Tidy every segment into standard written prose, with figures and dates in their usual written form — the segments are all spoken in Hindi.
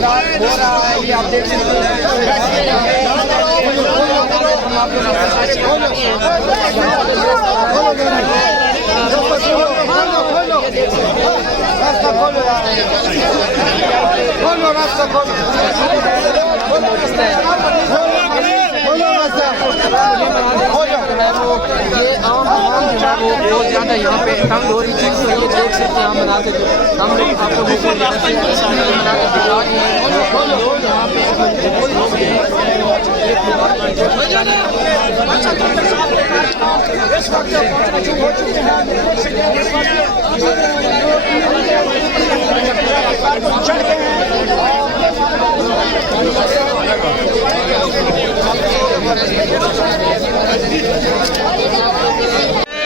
ट्रैक हो रहा है, ये आप देख सकते हैं। ये आम आवाम जो है वो बहुत ज़्यादा यहाँ पे तंग हो रही थी। तो ये देख सकते हैं हम मनाते थे, हम लोग आपको लोग यहाँ पे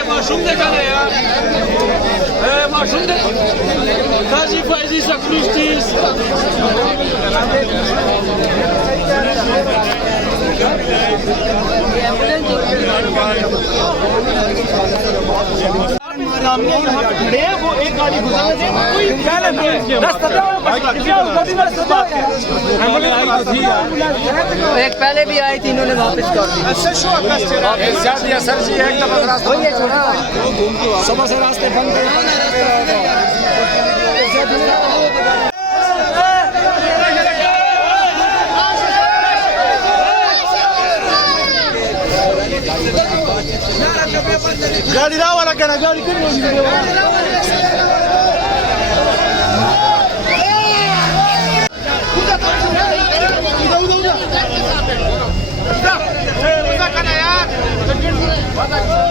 माशूम देखा ना यार, माशूम देखा काजी फाइजी सक्रूस्तीस सामने यहाँ पे खड़े हैं, वो एक गाड़ी गुजरने दें, कोई एक पहले भी आई थी, इन्होंने वापस कर दी। सर जी एक दफा रास्ता सुबह से रास्ते बंद गाड़ी रावा लगा ना गाड़ी यार